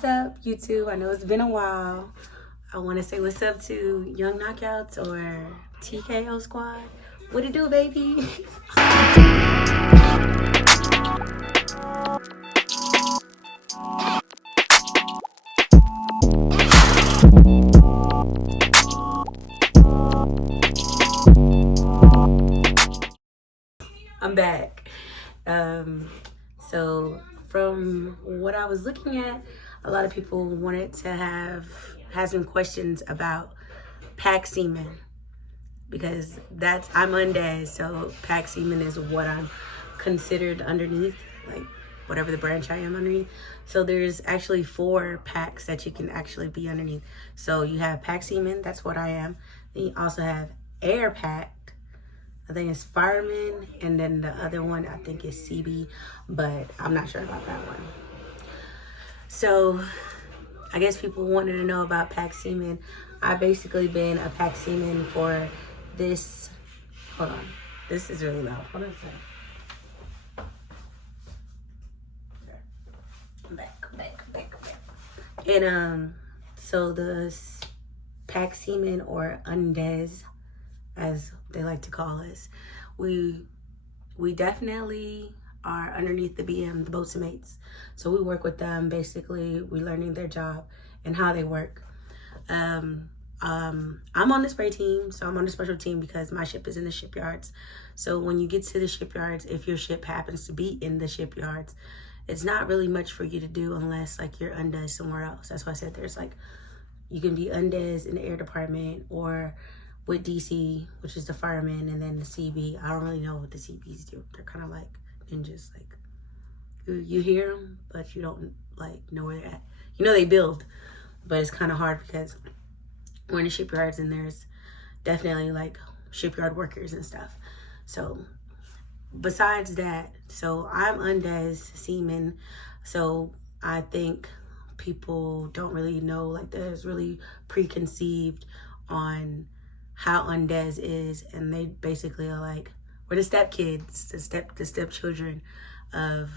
What's up, YouTube? I know it's been a while. I want to say what's up to Young Knockouts or TKO Squad. What it do, baby? I'm back. So from what I was looking at, a lot of people wanted to have some questions about Pact Seaman, because I'm Undez, so Pact Seaman is what I'm considered underneath, like whatever the branch I am underneath. So there's actually 4 packs that you can actually be underneath. So you have Pact Seaman, that's what I am. Then you also have Air Pact, I think it's Fireman, and then the other one I think is CB, but I'm not sure about that one. So I guess people wanted to know about Pact Seaman. I've basically been a Pact Seaman for this. Hold on, this is really loud. Hold on a second. I'm back. And so the Pact Seaman, or Undez, as they like to call us, we definitely are underneath the BM, the boats and mates. So we work with them. Basically, we're learning their job and how they work. I'm on the spray team, so I'm on the special team because my ship is in the shipyards. So when you get to the shipyards, if your ship happens to be in the shipyards, it's not really much for you to do unless like you're Undez somewhere else. That's why I said there's like, you can be Undez in the air department or with DC, which is the fireman, and then the CB. I don't really know what the CBs do. They're kind of like ninjas. Like you hear them, but you don't like know where they're at. You know they build, but it's kind of hard because we're in the shipyards and there's definitely like shipyard workers and stuff. So besides that, so I'm Undez Seaman. So I think people don't really know, like there's really preconceived on how Undez is, and they basically are like, we're the step kids, the step children of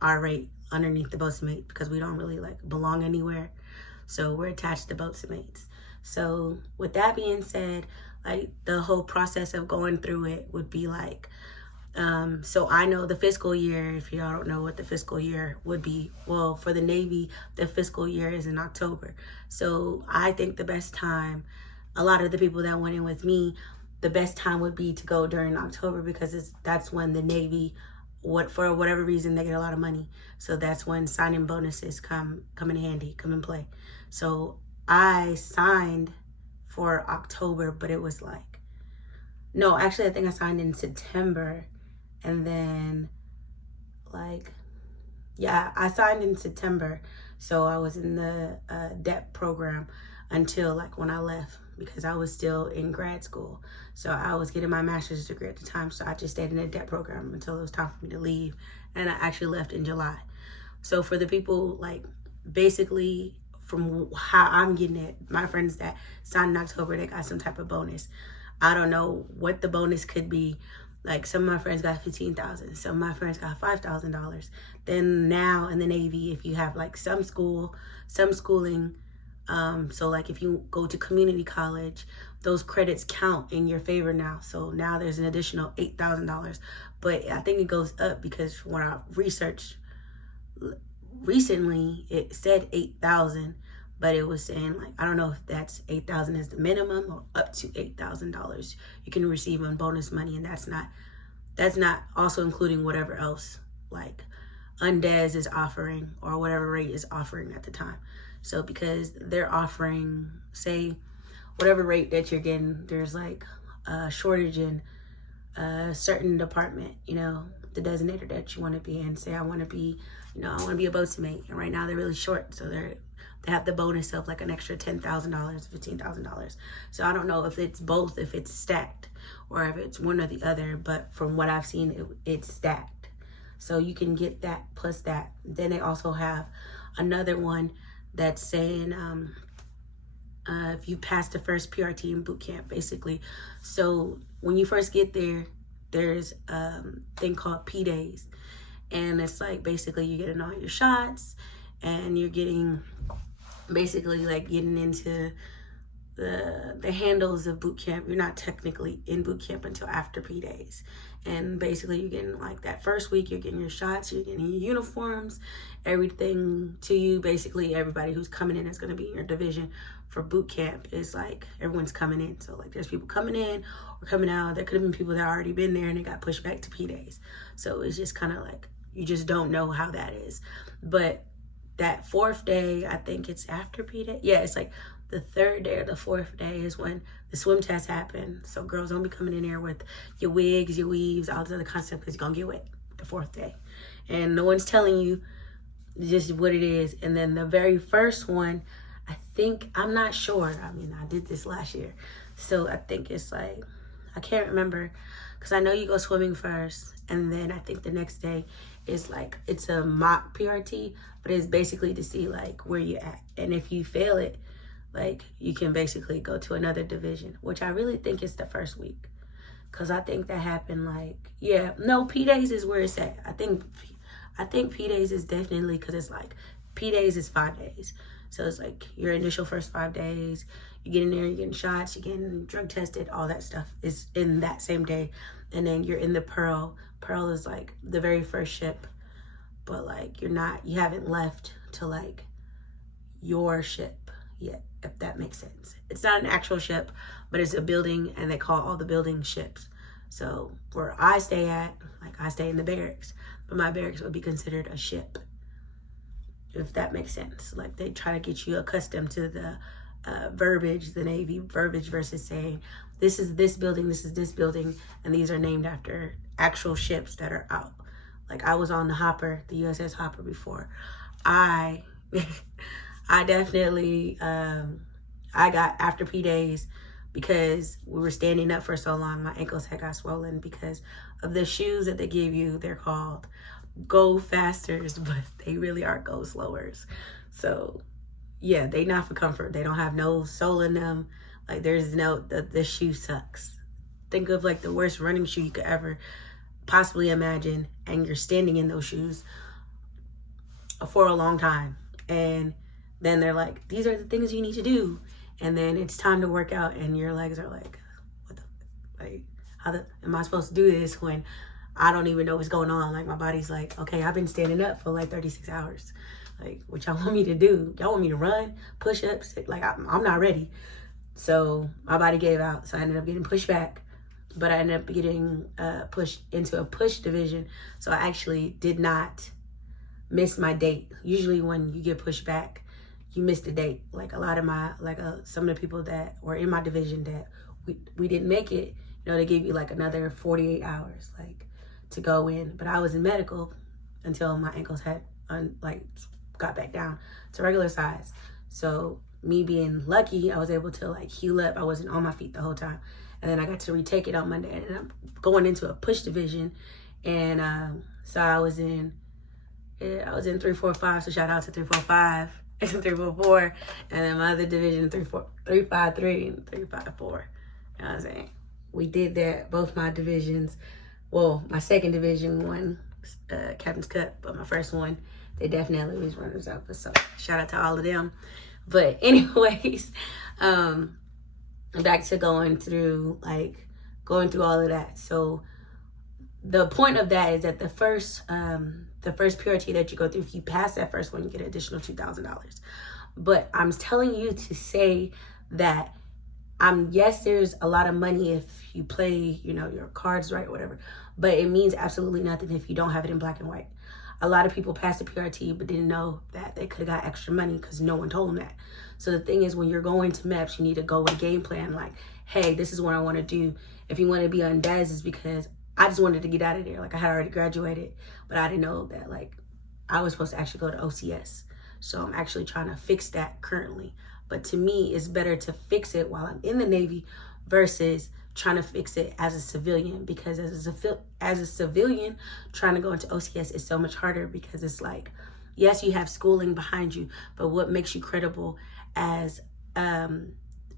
our rate underneath the boats and mates, because we don't really like belong anywhere. So we're attached to boats and mates. So with that being said, like the whole process of going through it would be like, so I know the fiscal year, if y'all don't know what the fiscal year would be, well, for the Navy, the fiscal year is in October. So I think the best time, a lot of the people that went in with me, the best time would be to go during October, because that's when the Navy, for whatever reason, they get a lot of money. So that's when signing bonuses come in handy, come in play. So I signed for October, but it was like, no, actually I think I signed in September, and then like, yeah, I signed in September. So I was in the DEP program until like when I left, because I was still in grad school. So I was getting my master's degree at the time. So I just stayed in the DEP program until it was time for me to leave. And I actually left in July. So for the people, like basically from how I'm getting it, my friends that signed in October, they got some type of bonus. I don't know what the bonus could be. Like some of my friends got $15,000. Some of my friends got $5,000. Then now in the Navy, if you have like some schooling, so like if you go to community college, those credits count in your favor now. So now there's an additional $8,000. But I think it goes up, because when I researched recently, it said 8,000, but it was saying like, I don't know if that's 8,000 is the minimum or up to $8,000 you can receive on bonus money. And that's not also including whatever else like Undez is offering or whatever rate is offering at the time. So because they're offering, say, whatever rate that you're getting, there's like a shortage in a certain department, you know, the designator that you want to be in. Say I want to be a boatswain, and right now they're really short, so they have the bonus of like an extra $10,000, $15,000. So I don't know if it's both, if it's stacked, or if it's one or the other, but from what I've seen, it's stacked. So you can get that plus that. Then they also have another one that's saying if you pass the first PRT in boot camp, basically. So when you first get there, there's a thing called P days, and it's like basically you get in all your shots, and you're getting basically like getting into the handles of boot camp. You're not technically in boot camp until after P-Days. And basically you're getting like that first week, you're getting your shots, you're getting your uniforms, everything to you. Basically everybody who's coming in is going to be in your division for boot camp is like everyone's coming in. So like there's people coming in or coming out. There could have been people that already been there and they got pushed back to P-Days. So it's just kind of like, you just don't know how that is. But that fourth day, I think it's after P-Day. Yeah, it's like the third day or the fourth day is when the swim tests happen. So girls don't be coming in there with your wigs, your weaves, all this other kind of stuff, because you're going to get wet the fourth day. And no one's telling you just what it is. And then the very first one, I think, I'm not sure. I mean, I did this last year. So I think it's like, I can't remember, because I know you go swimming first. And then I think the next day is like, it's a mock PRT, but it's basically to see like where you're at. And if you fail it, like you can basically go to another division, which I really think is the first week. Cause I think that happened like, yeah, no, P-Days is where it's at. I think P-Days is definitely, cause it's like, P-Days is 5 days. So it's like your initial first 5 days, you get in there, you're getting shots, you're getting drug tested, all that stuff is in that same day. And then you're in the Pearl. Pearl is like the very first ship, but like you haven't left to like your ship yet, if that makes sense. It's not an actual ship, but it's a building, and they call all the buildings ships. So where I stay at, like I stay in the barracks, but my barracks would be considered a ship, if that makes sense. Like they try to get you accustomed to the verbiage, the Navy verbiage, versus saying this is this building, this is this building, and these are named after actual ships that are out. Like I was on the Hopper, the USS Hopper before. I definitely, I got after P-Days because we were standing up for so long. My ankles had got swollen because of the shoes that they give you. They're called Go Fasters, but they really are Go Slowers. So yeah, they not for comfort. They don't have no sole in them. Like there's no, the shoe sucks. Think of like the worst running shoe you could ever possibly imagine, and you're standing in those shoes for a long time. And then they're like, these are the things you need to do. And then it's time to work out and your legs are like, what the, like, how the, am I supposed to do this when I don't even know what's going on? Like my body's like, okay, I've been standing up for like 36 hours. Like, what y'all want me to do? Y'all want me to run, push-ups? Like, I'm not ready. So my body gave out. So I ended up getting pushed back, but I ended up getting pushed into a push division. So I actually did not miss my date. Usually when you get pushed back, you miss the date. Like a lot of my, like some of the people that were in my division that we didn't make it, you know, they gave you like another 48 hours, like to go in. But I was in medical until my ankles had got back down to regular size. So me being lucky, I was able to like heal up. I wasn't on my feet the whole time. And then I got to retake it on Monday. And I'm going into a push division. And so I was in 345. So shout out to 345 and 344. And then my other division, 353 and 354. You know what I'm saying? We did that, both my divisions. Well, my second division won Captain's Cup, but my first one, they definitely was runners up. So shout out to all of them. But anyways, back to going through all of that. So the point of that is that the first PRT that you go through, if you pass that first one, you get an additional $2,000. But I'm telling you to say that yes, there's a lot of money if you play, you know, your cards right or whatever, but it means absolutely nothing if you don't have it in black and white. A lot of people passed the PRT but didn't know that they could have got extra money because no one told them that. So the thing is, when you're going to MEPS, you need to go with a game plan like, hey, this is what I want to do. If you want to be on DES, is because I just wanted to get out of there. Like I had already graduated, but I didn't know that like I was supposed to actually go to OCS. So I'm actually trying to fix that currently. But to me, it's better to fix it while I'm in the Navy versus trying to fix it as a civilian, because as a civilian trying to go into OCS is so much harder, because it's like, yes, you have schooling behind you, but what makes you credible as a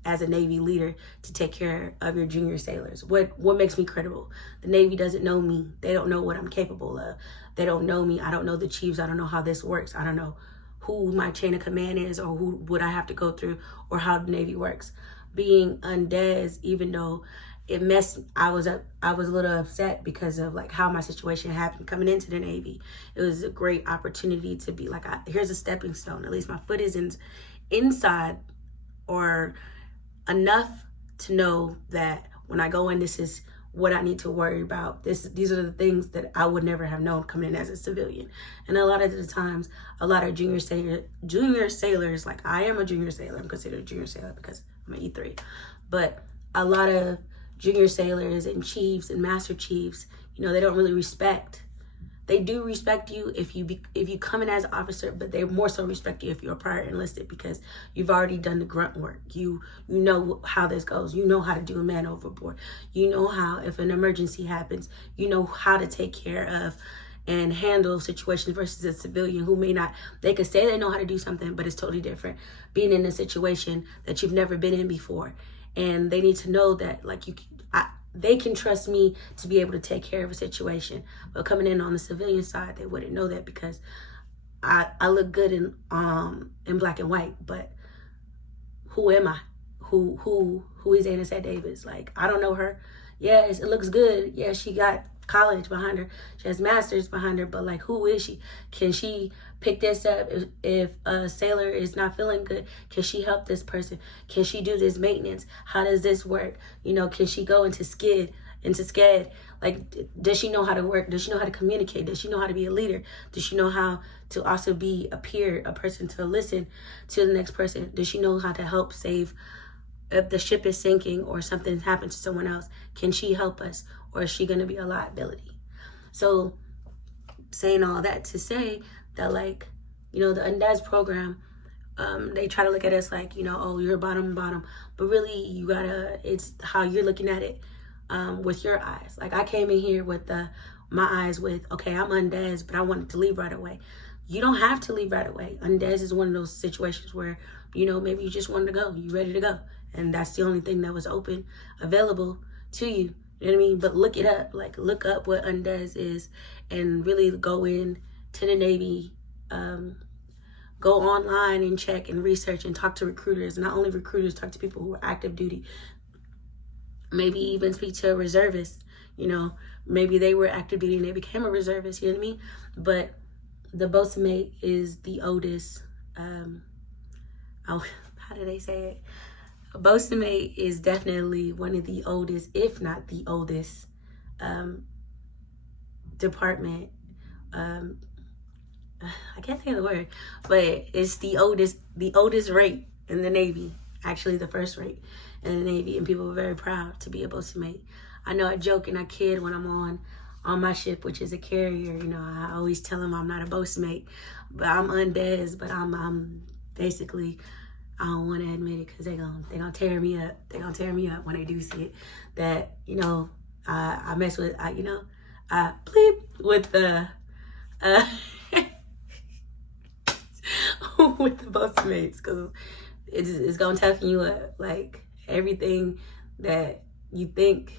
Navy leader to take care of your junior sailors? What makes me credible? The Navy doesn't know me. They don't know what I'm capable of. They don't know me. I don't know the chiefs. I don't know how this works. I don't know who my chain of command is, or who would I have to go through, or how the Navy works. Being undez, even though it messed, I was a little upset because of like how my situation happened coming into the Navy. It was a great opportunity to be like, here's a stepping stone. At least my foot is inside, or enough to know that when I go in, this is what I need to worry about. These are the things that I would never have known coming in as a civilian. And a lot of the times, a lot of junior sailors, like I am a junior sailor, I'm considered a junior sailor because I'm an E3, but a lot of junior sailors and chiefs and master chiefs, you know, they don't really respect. They do respect you if you come in as an officer, but they more so respect you if you're a prior enlisted, because you've already done the grunt work. You know how this goes. You know how to do a man overboard. You know how, if an emergency happens, you know how to take care of and handle situations versus a civilian who may not. They could say they know how to do something, but it's totally different being in a situation that you've never been in before. And they need to know that, like, they can trust me to be able to take care of a situation. But coming in on the civilian side, they wouldn't know that, because I look good in black and white, but who am I? Who is Anna Davis? Like, I don't know her. Yes, it looks good. Yeah, she got college behind her. She has masters behind her, but like, who is she? Can she pick this up if a sailor is not feeling good? Can she help this person? Can she do this maintenance? How does this work? You know, can she go into SCED? Like, does she know how to work? Does she know how to communicate? Does she know how to be a leader? Does she know how to also be a peer, a person to listen to the next person? Does she know how to help save if the ship is sinking or something happens to someone else? Can she help us, or is she going to be a liability? So saying all that to say that, like, you know, the Undez program, they try to look at us like, you know, oh, you're bottom, but really you gotta, it's how you're looking at it with your eyes. Like, I came in here with my eyes with, okay, I'm Undez, but I wanted to leave right away. You don't have to leave right away. Undez is one of those situations where, you know, maybe you just wanted to go, you ready to go, and that's the only thing that was open, available to you. You know what I mean? But look it up. Like, look up what Undez is, and really go in to the Navy. Go online and check and research and talk to recruiters. Not only recruiters, talk to people who are active duty. Maybe even speak to a reservist. You know, maybe they were active duty and they became a reservist. You know what I mean? But the boatswain mate is the oldest. How do they say it? A boatswain mate is definitely one of the oldest, if not the oldest, department. I can't think of the word, but it's the oldest rate in the Navy. Actually, the first rate in the Navy, and people are very proud to be a boatswain mate. I know I joke and I kid when I'm on my ship, which is a carrier. You know, I always tell them I'm not a boatswain mate, but I'm Undez. But I'm basically, I don't want to admit it because they gonna tear me up. They gonna tear me up when they do see it. That, you know, I mess with, I bleep with the with the boatswain mates, because it's gonna toughen you up. Like, everything that you think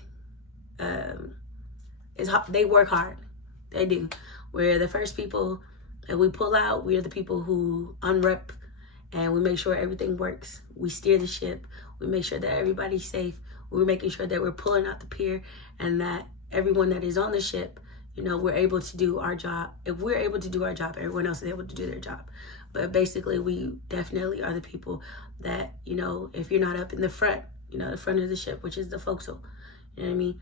is hard, they work hard. They do. We're the first people that we pull out. We're the people who unrep, and we make sure everything works. We steer the ship. We make sure that everybody's safe. We're making sure that we're pulling out the pier, and that everyone that is on the ship, you know, we're able to do our job. If we're able to do our job, everyone else is able to do their job. But basically, we definitely are the people that, you know, if you're not up in the front, you know, the front of the ship, which is the forecastle, you know what I mean,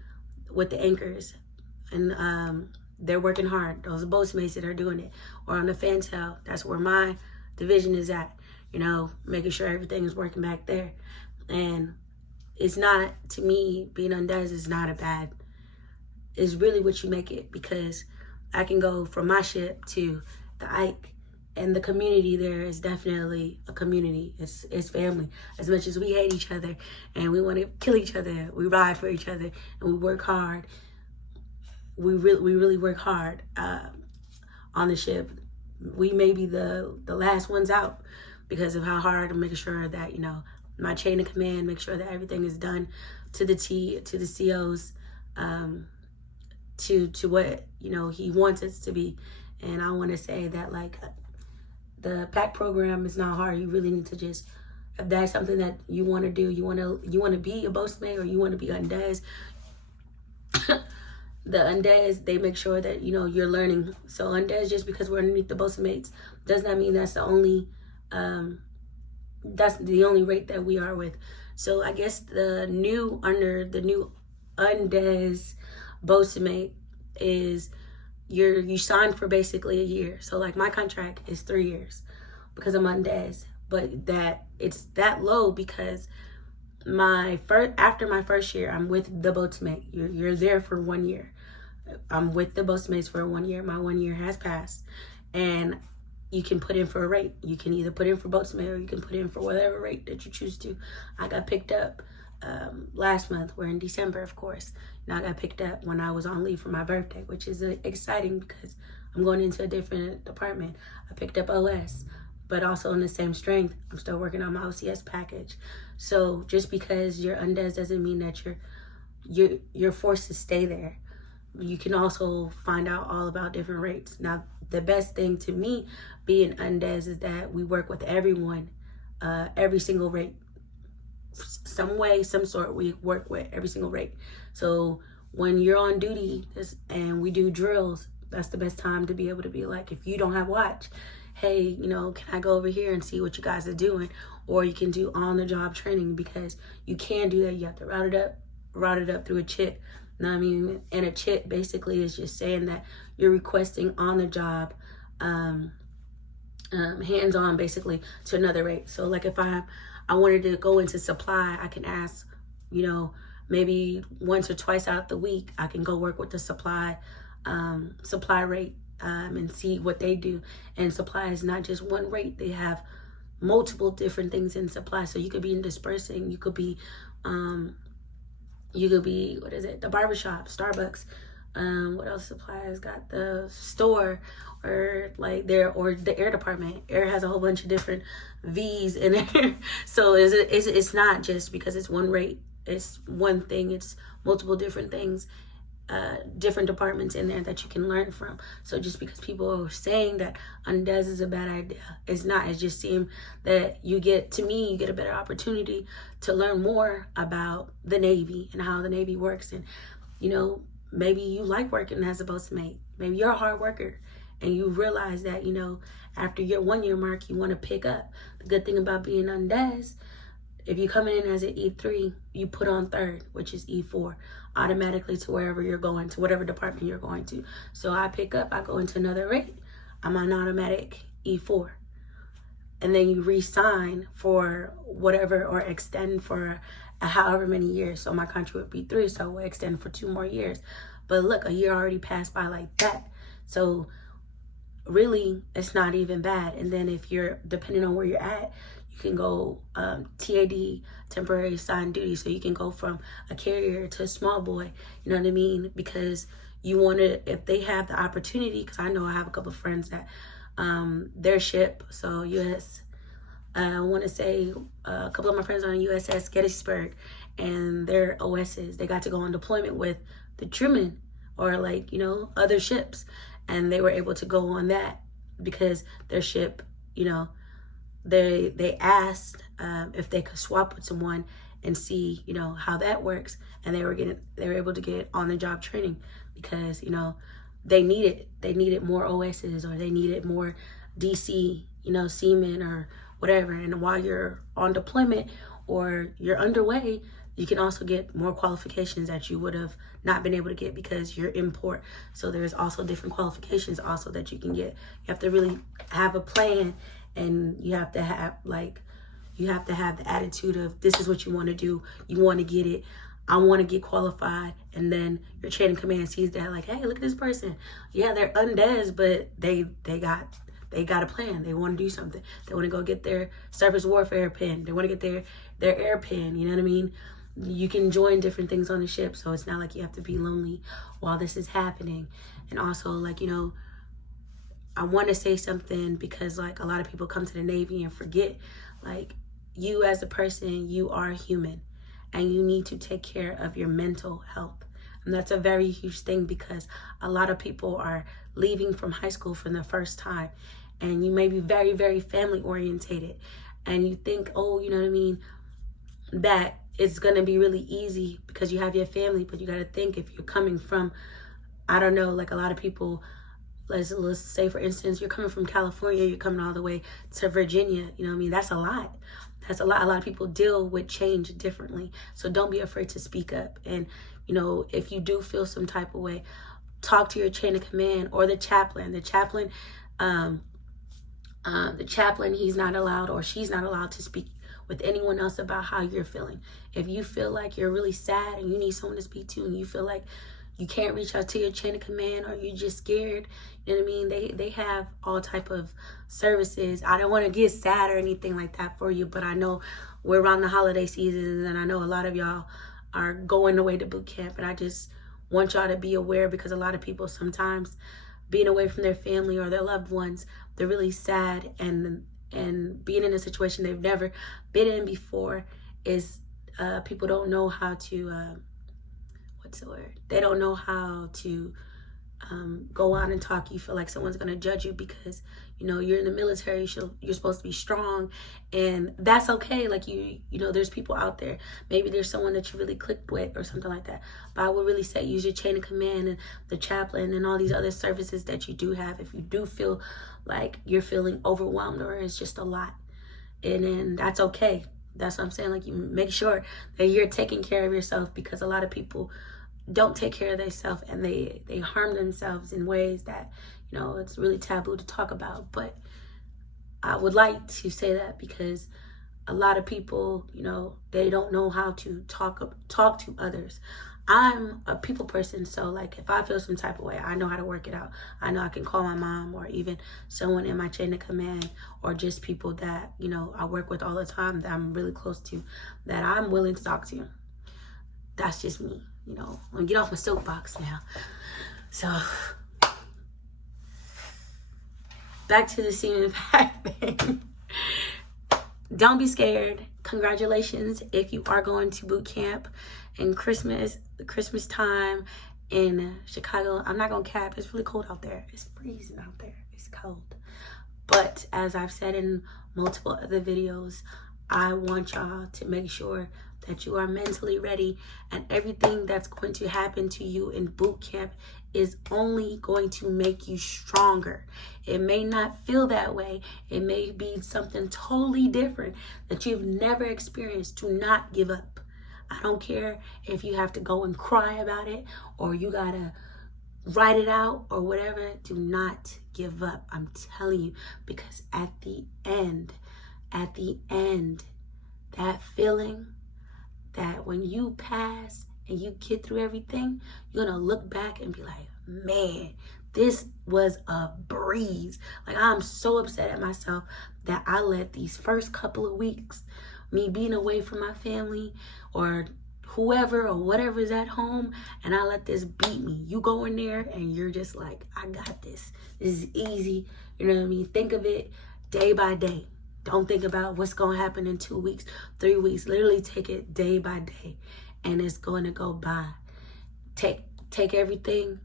with the anchors, and they're working hard. Those are boatsmates that are doing it. Or on the fantail, that's where my division is at, you know, making sure everything is working back there. And it's not, to me, being Undez is not a bad, it's really what you make it, because I can go from my ship to the Ike, and the community there is definitely a community. It's family. As much as we hate each other and we want to kill each other, we ride for each other and we work hard. We really work hard on the ship. We may be the last ones out because of how hard I'm making sure that, you know, my chain of command, make sure that everything is done to the T, to the COs, to what, you know, he wants us to be. And I want to say that, like, the Pact program is not hard. You really need to just, if that's something that you want to do, you want to be a boatswain or you want to be undez. The undez, they make sure that, you know, you're learning. So undez, just because we're underneath the boatswain mates, does not mean that's the only rate that we are with. So I guess the new undez boatswain mate is you sign for basically a year. So like my contract is 3 years because I'm undez, but that it's that low because after my first year, I'm with the boatswain. You're there for 1 year. I'm with the boatswains for 1 year. My 1 year has passed, and you can put in for a rate. You can either put in for boatswain or you can put in for whatever rate that you choose to. I got picked up last month. We're in December, of course. And I got picked up when I was on leave for my birthday, which is exciting because I'm going into a different department. I picked up OS, but also in the same strength, I'm still working on my OCS package. So just because you're undez doesn't mean that you're forced to stay there. You can also find out all about different rates. Now, the best thing to me being undez is that we work with everyone, every single rate. Some way, some sort, we work with every single rate. So when you're on duty and we do drills, that's the best time to be able to be like, if you don't have watch, hey, you know, can I go over here and see what you guys are doing? Or you can do on-the-job training, because you can do that. You have to route it up through a chit. You know what I mean? And a chit basically is just saying that you're requesting on-the-job, hands-on basically to another rate. So like if I wanted to go into supply, I can ask, you know, maybe once or twice out the week, I can go work with the supply rate and see what they do. And supply is not just one rate. They have multiple different things in supply. So you could be in dispersing, you could be, the barbershop, Starbucks, what else supplies got, the store, or like the air department. Air has a whole bunch of different V's in there. So it's not just because it's one rate, it's one thing, it's multiple different things, different departments in there that you can learn from. So just because people are saying that undez is a bad idea, it's not. It just seems that you get a better opportunity to learn more about the Navy and how the Navy works. And, you know, maybe you like working as a boatswain. Maybe you're a hard worker and you realize that, you know, after your 1 year mark, you want to pick up. The good thing about being undez, if you come in as an E3, you put on third, which is E4, automatically to wherever you're going, to whatever department you're going to. So I pick up, I go into another rate, I'm on automatic E4. And then you re-sign for whatever, or extend for however many years. So my contract would be 3, so we'll extend for 2 more years. But look, a year already passed by like that. So really, it's not even bad. And then if you're, depending on where you're at, you can go TAD, temporary assigned duty. So you can go from a carrier to a small boy, you know what I mean? Because you want to, if they have the opportunity, because I know I have a couple of friends that their ship, so US, I want to say a couple of my friends on USS Gettysburg, and their OSs, they got to go on deployment with the Truman or like, you know, other ships. And they were able to go on that because their ship, you know, they asked if they could swap with someone and see, you know, how that works. And they were able to get on the job training because, you know, they needed more OSs, or they needed more DC, you know, seamen or whatever. And while you're on deployment or you're underway, you can also get more qualifications that you would have not been able to get because you're in port. So there's also different qualifications also that you can get. You have to really have a plan, and you have to have the attitude of, this is what you want to do. You want to get it. I want to get qualified. And then your chain of command sees that, like, hey, look at this person. Yeah, they're undez, but they got a plan. They want to do something. They want to go get their surface warfare pin. They want to get their air pin. You know what I mean? You can join different things on the ship, so it's not like you have to be lonely while this is happening. And also, like, you know, I want to say something because, like, a lot of people come to the Navy and forget, like, you as a person, you are human, and you need to take care of your mental health. And that's a very huge thing because a lot of people are leaving from high school for the first time, and you may be very, very family orientated, and you think, oh, you know what I mean, that it's going to be really easy because you have your family. But you got to think, if you're coming from, I don't know, like a lot of people, let's say for instance, you're coming from California, you're coming all the way to Virginia, you know what I mean? That's a lot. That's a lot. A lot of people deal with change differently. So don't be afraid to speak up. And, you know, if you do feel some type of way, talk to your chain of command or the chaplain. The chaplain, he's not allowed, or she's not allowed to speak with anyone else about how you're feeling. If you feel like you're really sad and you need someone to speak to, and you feel like you can't reach out to your chain of command, or you're just scared, you know what I mean? They have all type of services. I don't want to get sad or anything like that for you, but I know we're around the holiday seasons, and I know a lot of y'all are going away to boot camp, and I just want y'all to be aware, because a lot of people sometimes being away from their family or their loved ones, they're really sad, and being in a situation they've never been in before is people don't know how to what's the word? They don't know how to go out and talk. You feel like someone's gonna judge you because, you know, you're in the military. You're supposed to be strong, and that's okay. Like you know, there's people out there. Maybe there's someone that you really clicked with or something like that. But I would really say use your chain of command and the chaplain and all these other services that you do have. If you do feel like you're feeling overwhelmed or it's just a lot, and then that's okay. That's what I'm saying. Like, you make sure that you're taking care of yourself, because a lot of people don't take care of themselves, and they harm themselves in ways that, you know, it's really taboo to talk about. But I would like to say that because a lot of people, you know, they don't know how to talk to others. I'm a people person, so like if I feel some type of way, I know how to work it out. I know I can call my mom, or even someone in my chain of command, or just people that, you know, I work with all the time, that I'm really close to, that I'm willing to talk to. That's just me, you know. I'm gonna get off my soapbox now. So back to the seaman pack thing. Don't be scared. Congratulations if you are going to boot camp in the Christmas time in Chicago. I'm not gonna cap, it's really cold out there. It's freezing out there. It's cold. But as I've said in multiple other videos, I want y'all to make sure that you are mentally ready, and everything that's going to happen to you in boot camp is only going to make you stronger. It may not feel that way. It may be something totally different that you've never experienced. Do not give up. I don't care if you have to go and cry about it, or you gotta write it out, or whatever. Do not give up. I'm telling you, because at the end, that feeling that when you pass and you get through everything, you're gonna look back and be like, man, this was a breeze. Like, I'm so upset at myself that I let these first couple of weeks, me being away from my family or whoever or whatever is at home, and I let this beat me. You go in there and you're just like, I got this. This is easy. You know what I mean? Think of it day by day. Don't think about what's going to happen in 2 weeks, 3 weeks. Literally take it day by day, and it's going to go by. Take everything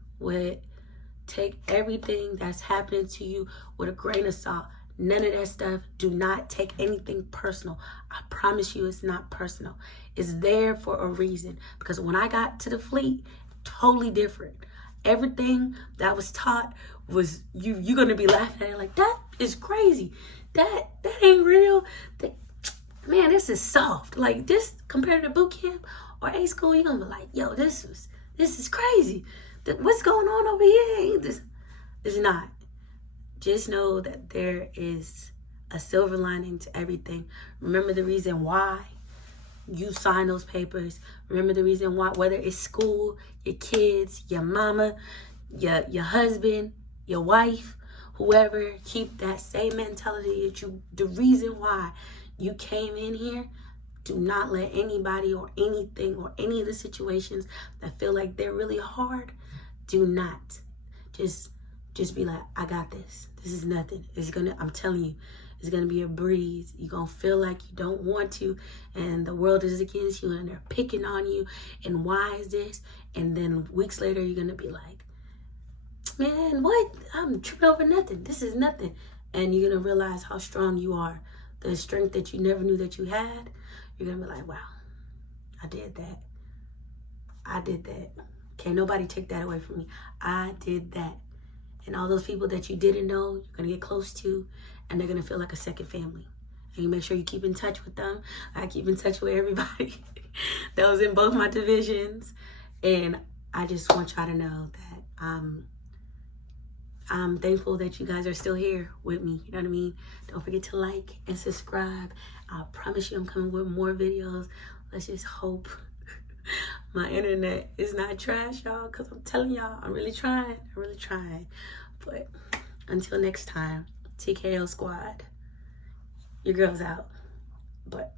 that's happening to you with a grain of salt. None of that stuff. Do not take anything personal. I promise you it's not personal. It's there for a reason. Because when I got to the fleet, totally different. Everything that was taught was, you're going to be laughing at it like, that is crazy. That ain't real. Man, this is soft. Like, this compared to boot camp or A school, you're going to be like, yo, this is crazy. What's going on over here? This is not. Just know that there is a silver lining to everything. Remember the reason why you sign those papers. Remember the reason why, whether it's school, your kids, your mama, your husband, your wife, whoever, keep that same mentality that the reason why you came in here. Do not let anybody or anything or any of the situations that feel like they're really hard, do not. Just be like, I got this. This is nothing. I'm telling you, it's gonna be a breeze. You're gonna feel like you don't want to, and the world is against you, and they're picking on you, and why is this? And then weeks later, you're gonna be like, man, what? I'm tripping over nothing. This is nothing. And you're going to realize how strong you are. The strength that you never knew that you had. You're going to be like, wow, I did that. I did that. Can't nobody take that away from me. I did that. And all those people that you didn't know, you're going to get close to, and they're going to feel like a second family. And you make sure you keep in touch with them. I keep in touch with everybody that was in both my divisions. And I just want y'all to know that I'm thankful that you guys are still here with me. You know what I mean? Don't forget to like and subscribe. I promise you I'm coming with more videos. Let's just hope my internet is not trash, y'all, because I'm telling y'all, I'm really trying. But until next time, TKO Squad, your girl's out. But